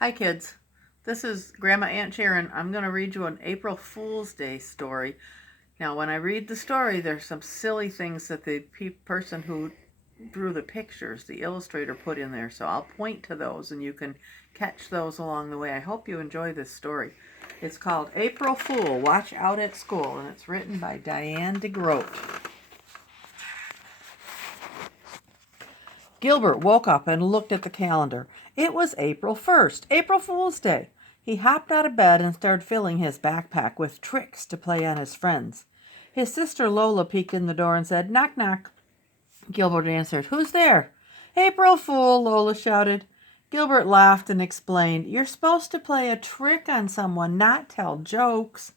Hi kids, this is Grandma Aunt Sharon. I'm going to read you an April Fool's Day story. Now when I read the story, there's some silly things that the person who drew the pictures, the illustrator, put in there. So I'll point to those and you can catch those along the way. I hope you enjoy this story. It's called April Fool, Watch Out at School, and it's written by Diane deGroat. Gilbert woke up and looked at the calendar. It was April 1st, April Fool's Day. He hopped out of bed and started filling his backpack with tricks to play on his friends. His sister Lola peeked in the door and said, "Knock, knock." Gilbert answered, "Who's there?" "April Fool," Lola shouted. Gilbert laughed and explained, "You're supposed to play a trick on someone, not tell jokes."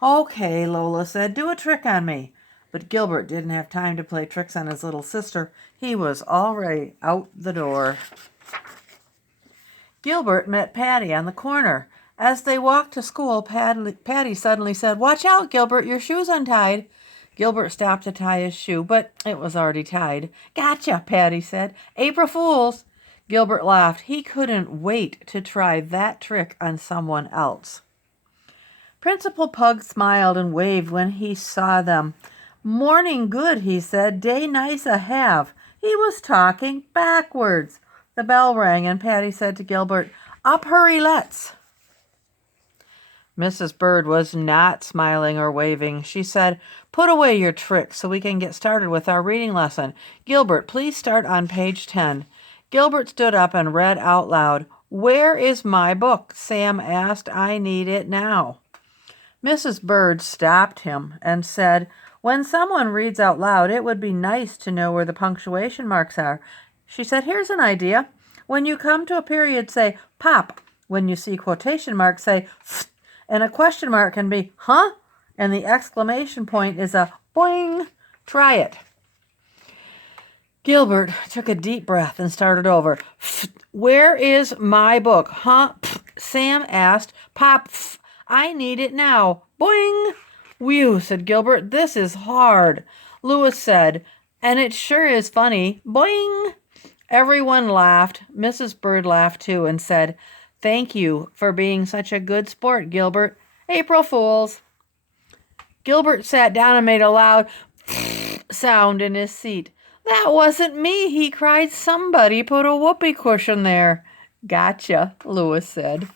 "Okay," Lola said, "do a trick on me." But Gilbert didn't have time to play tricks on his little sister. He was already out the door. Gilbert met Patty on the corner. As they walked to school, Patty suddenly said, "Watch out, Gilbert, your shoe's untied." Gilbert stopped to tie his shoe, but it was already tied. "Gotcha," Patty said. "April Fools." Gilbert laughed. He couldn't wait to try that trick on someone else. Principal Pug smiled and waved when he saw them. "Morning good," he said. "Day nice a have." He was talking backwards. The bell rang, and Patty said to Gilbert, "Up hurry, let's." Mrs. Bird was not smiling or waving. She said, "Put away your tricks so we can get started with our reading lesson. Gilbert, please start on page 10. Gilbert stood up and read out loud. "Where is my book?" Sam asked. "I need it now." Mrs. Bird stopped him and said, "When someone reads out loud, it would be nice to know where the punctuation marks are." She said, "Here's an idea. When you come to a period, say, 'Pop.' When you see quotation marks, say, 'Pfft.' And a question mark can be, 'Huh?' And the exclamation point is a boing. Try it." Gilbert took a deep breath and started over. "Pfft. Where is my book? Huh? Pfft. Sam asked. Pop. Pfft. I need it now. Boing." "Whew," said Gilbert. "This is hard." Louis said, "And it sure is funny. Boing." Everyone laughed. Mrs. Bird laughed too and said, "Thank you for being such a good sport, Gilbert. April Fools." Gilbert sat down and made a loud sound in his seat. "That wasn't me," he cried. "Somebody put a whoopee cushion there." "Gotcha," Louis said.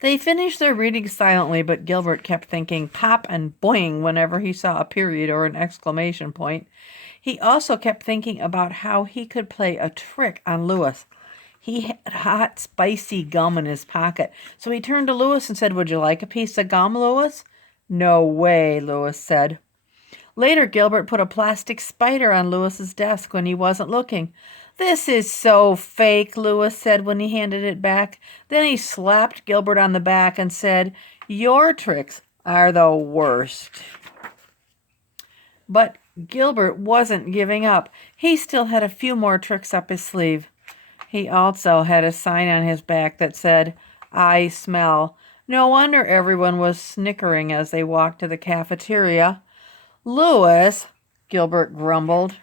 They finished their reading silently, but Gilbert kept thinking "pop" and "boing" whenever he saw a period or an exclamation point. He also kept thinking about how he could play a trick on Louis. He had hot, spicy gum in his pocket, so he turned to Louis and said, "Would you like a piece of gum, Louis?" "No way," Louis said. Later, Gilbert put a plastic spider on Louis's desk when he wasn't looking. "This is so fake," Louis said when he handed it back. Then he slapped Gilbert on the back and said, "Your tricks are the worst." But Gilbert wasn't giving up. He still had a few more tricks up his sleeve. He also had a sign on his back that said, "I smell." No wonder everyone was snickering as they walked to the cafeteria. "Louis," Gilbert grumbled.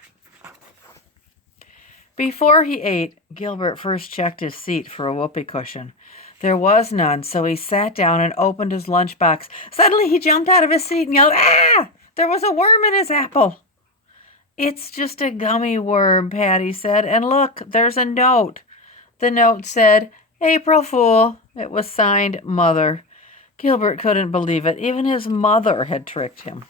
Before he ate, Gilbert first checked his seat for a whoopee cushion. There was none, so he sat down and opened his lunchbox. Suddenly he jumped out of his seat and yelled, "Ah!" There was a worm in his apple. "It's just a gummy worm," Patty said, "and look, there's a note." The note said, "April Fool." It was signed Mother. Gilbert couldn't believe it. Even his mother had tricked him.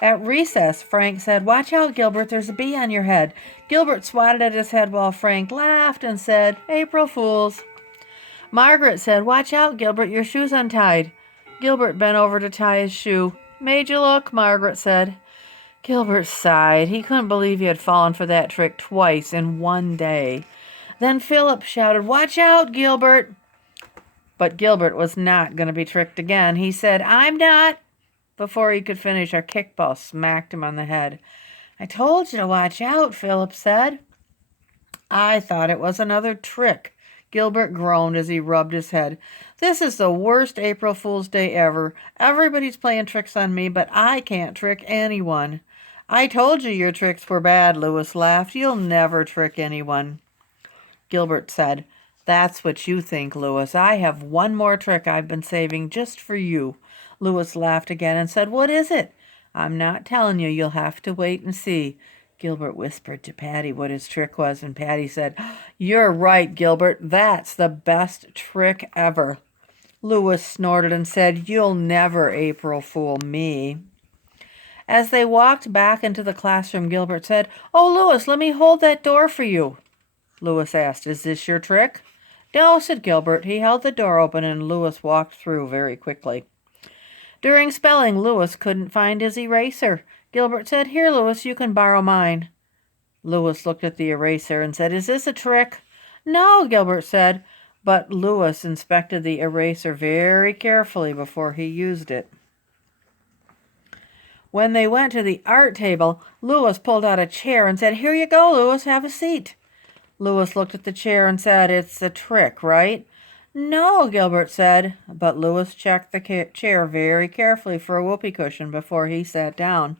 At recess, Frank said, "Watch out, Gilbert, there's a bee on your head." Gilbert swatted at his head while Frank laughed and said, "April Fools." Margaret said, "Watch out, Gilbert, your shoe's untied." Gilbert bent over to tie his shoe. "Made you look," Margaret said. Gilbert sighed. He couldn't believe he had fallen for that trick twice in one day. Then Philip shouted, "Watch out, Gilbert." But Gilbert was not going to be tricked again. He said, "I'm not." Before he could finish, a kickball smacked him on the head. "I told you to watch out," Philip said. "I thought it was another trick." Gilbert groaned as he rubbed his head. "This is the worst April Fool's Day ever. Everybody's playing tricks on me, but I can't trick anyone." "I told you your tricks were bad," Louis laughed. "You'll never trick anyone." Gilbert said, That's what you think, Louis. I have one more trick I've been saving just for you. Louis laughed again and said, What is it? I'm not telling you. You'll have to wait and see. Gilbert whispered to Patty what his trick was, and Patty said, You're right, Gilbert. That's the best trick ever. Louis snorted and said, You'll never April fool me. As they walked back into the classroom, Gilbert said, Oh, Louis, let me hold that door for you. Louis asked, Is this your trick? No, said Gilbert. He held the door open and Louis walked through very quickly. During spelling, Louis couldn't find his eraser. Gilbert said, Here, Louis, you can borrow mine. Louis looked at the eraser and said, Is this a trick? No, Gilbert said, but Louis inspected the eraser very carefully before he used it. When they went to the art table, Louis pulled out a chair and said, Here you go, Louis, have a seat. Louis looked at the chair and said, It's a trick, right? No, Gilbert said, but Louis checked the chair very carefully for a whoopee cushion before he sat down.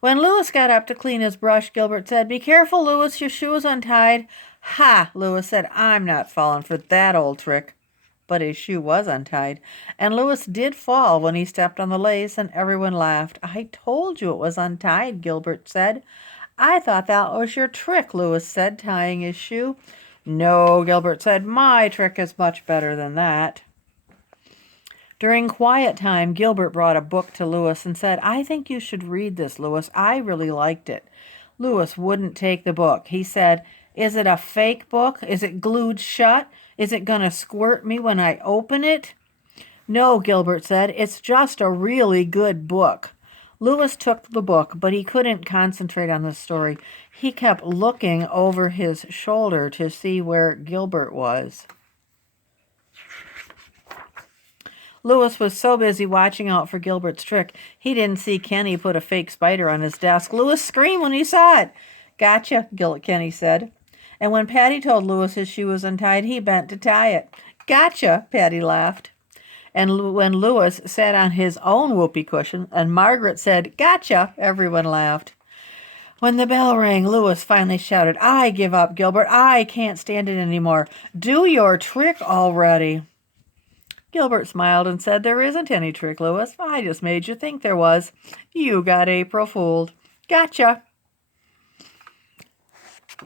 When Louis got up to clean his brush, Gilbert said, Be careful, Louis, your shoe is untied. Ha, Louis said, I'm not falling for that old trick. But his shoe was untied, and Louis did fall when he stepped on the lace, and everyone laughed. I told you it was untied, Gilbert said. I thought that was your trick, Louis said, tying his shoe. No, Gilbert said, my trick is much better than that. During quiet time, Gilbert brought a book to Louis and said, I think you should read this, Louis. I really liked it. Louis wouldn't take the book. He said, Is it a fake book? Is it glued shut? Is it going to squirt me when I open it? No, Gilbert said, it's just a really good book. Louis took the book, but he couldn't concentrate on the story. He kept looking over his shoulder to see where Gilbert was. Louis was so busy watching out for Gilbert's trick, he didn't see Kenny put a fake spider on his desk. Louis screamed when he saw it. Gotcha, Kenny said. And when Patty told Louis his shoe was untied, he bent to tie it. Gotcha, Patty laughed. And when Louis sat on his own whoopee cushion and Margaret said, Gotcha, everyone laughed. When the bell rang, Louis finally shouted, I give up, Gilbert. I can't stand it anymore. Do your trick already. Gilbert smiled and said, There isn't any trick, Louis. I just made you think there was. You got April fooled. Gotcha.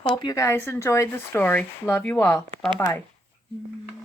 Hope you guys enjoyed the story. Love you all. Bye-bye.